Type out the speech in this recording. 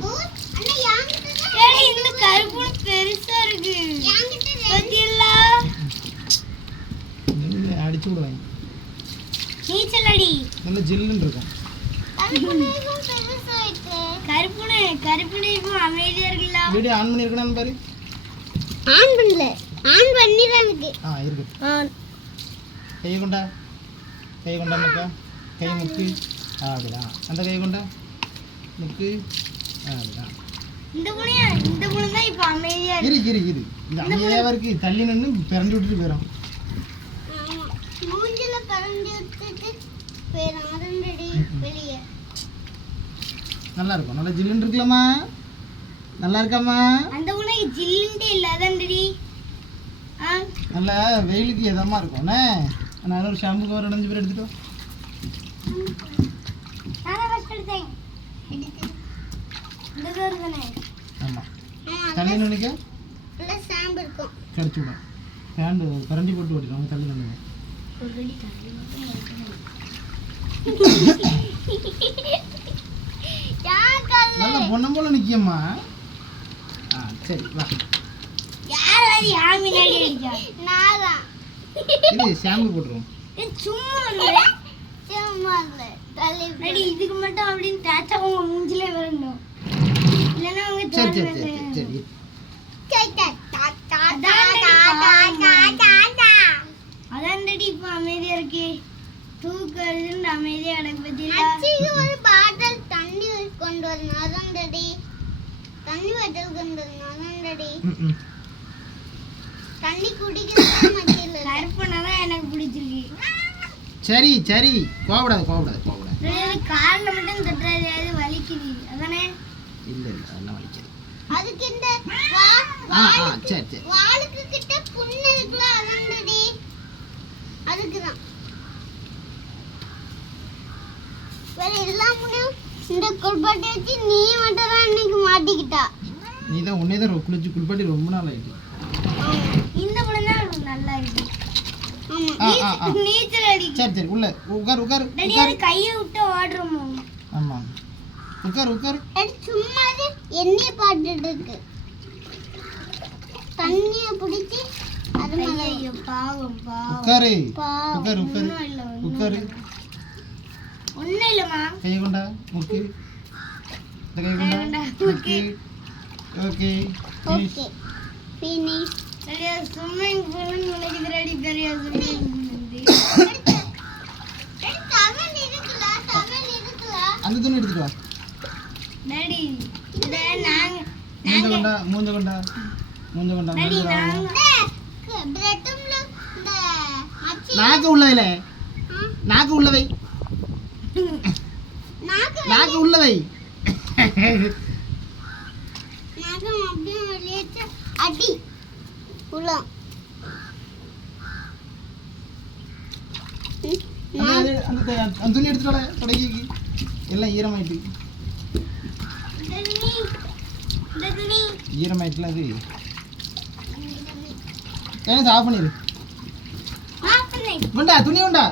Booth அண்ணா யாங்கிட்ட ஏய் இந்த கருப்புனை பெருசா இருக்கு. பத்தியல்லா? அடிச்சு விடுவாங்க நீச்சல் அடி நல்ல ஜில்லுன்னு இருக்கும். கருப்புனை கருப்புனை இப்போ அமைதியா இருக்குல்ல? வீடியோ ஆன் பண்ணியிருக்கணும் பாரு. ஆன் பண்ணல. ஆன் பண்ணி தான் இருக்கு. ஆ இருக்கு. கை கொண்டா. கை கொண்டா மக்கா கை முக்கு. ஆ அப்படிதான் அந்த கை கொண்டா? முக்கு. ஆ அப்படிதான் இந்த இந்த புனை தான் இப்போ அமைதியா இருக்கு. இரு இரு. இரு இது அமைதியாக இருக்கு. தள்ளி நின்று பிறண்டு விட்டுட்டு போயிடும் மூஞ்சில விட்டுட்டு வெளியே. நல்லா இருக்கும் நல்லா ஜில்லுன்னு இருக்கலாமா நல்லா இருக்காமா அந்த புனை ஜில்லுன்ட்டு இல்ல அதான்டி ஆ? நல்லா வெயிலுக்கு இதமாக இருக்கும். நான் ஒரு ஷாம்பு கவர் அடைஞ்சு பேர் எடுத்துட்டோம் நானே ஃபர்ஸ்ட் எடுத்தேன் இந்த கரு தானே ஆமாம் ஆமா. தள்ளி நினைக்க? அதுல சாம்பு இருக்கும். கடிச்சு விடும் ஃபேண்டு கரண்டி போட்டு ஓட்டிடும் தள்ளி கல்லு? நல்லா பொண்ணம் போல நிற்கியம்மா ஆ சரி வா. யார் அது? யார் முன்னாடி அடிச்சா நாதான் இது ஷாம்பு போட்டுருவோம். சும்மா ரெடி இதுக்கு மட்டும் அப்படின்னு தேய்ச்சா உங்க மூஞ்சிலே வரணும் இல்லைன்னா உங்க சரி சரி சரி சரி அதான்டி இப்ப அமைதியா இருக்கு. தூக்குறதுன்னு அமைதியா அடக்கு ஒரு பாட்டில். தண்ணி கொண்டு வரணும். அதான்டடி தண்ணி பாட்டில் கொண்டு வரணும். ம் தண்ணி குடிக்கிறது மத்தியில் கருப்பனாதான் எனக்கு பிடிச்சிருக்கு. சரி சரி. கோவப்படாது கோவப்படாது கோவப்படாது. கால்ல மட்டும் தட்டுறது அது வலிக்குது அதானே? இல்லை இல்லை அதெல்லாம் வலிக்காது. அதுக்கு இந்த வா- ஆ ஆ வாலுக்கு- சரி சரி. வாலுக்கு கிட்ட புண்ணு இருக்குல்ல அதான்டடி அதுக்கு தான் வேற எல்லா முன்னையும் இந்த குள்பாட்டி வச்சு நீ மட்டும் தான் இன்னைக்கு மாட்டிக்கிட்டா. நீ தான் உன்னே தான் குளிச்சு குளிப்பாட்டி ரொம்ப நாள் ஆயிட்டு இந்த தான் நல்லா இருக்கு நீச்சல் நீச்சல் அடிக்கு சரி சரி உள்ள உட்கார் உட்கார் ரெடி உட்கார் அது கையை விட்டு ஓடுறோமோ? ஆமாம் உட்கார் உட்கார் அது சும்மா எண்ணெய் பாட்டுட்டு இருக்கு தண்ணிய பிடிச்சி அது மேல ஐயோ பாவம் பாவம். உட்காரு பாவம். உட்காரு உட்காரு ஒண்ணும் இல்ல ஒண்ணும் உட்காரு ஒண்ணும் இல்லம்மா. கையை கொண்டா முக்கு. இந்த கை கொண்டா கொண்டா, முக்கு. ஓகே. ஓகே ஃபினிஷ் ஸ்விம்மிங் பூல்னு நினைக்குது ரெடி பெரிய ஸ்விம்மிங் பூல் அந்த துணி எடுத்துட்டு வா டாடி இந்த நாங்க மூஞ்ச கொண்டா மூஞ்ச கொண்டா மூஞ்ச கொண்டா டாடி மூஞ்ச கொண்டா. நாங்க பிரெட்டும்ல இந்த அச்சி நாக்கு உள்ளவைல ஆ, நாக்கு உள்ளவை நாக்கு நாக்கு உள்ளவை நாக்கு அப்படியே வெளியேச்சு அடி. உள்ள ம், அந்த துணி எடுத்துட்டு வாடா தொடக்கி எல்லாம் ஈரமாயிட்டு. ஈரமாயிட்டுல அது. ஏன் ஆஃப் பண்ணிடு. உண்டா துணி உண்டா?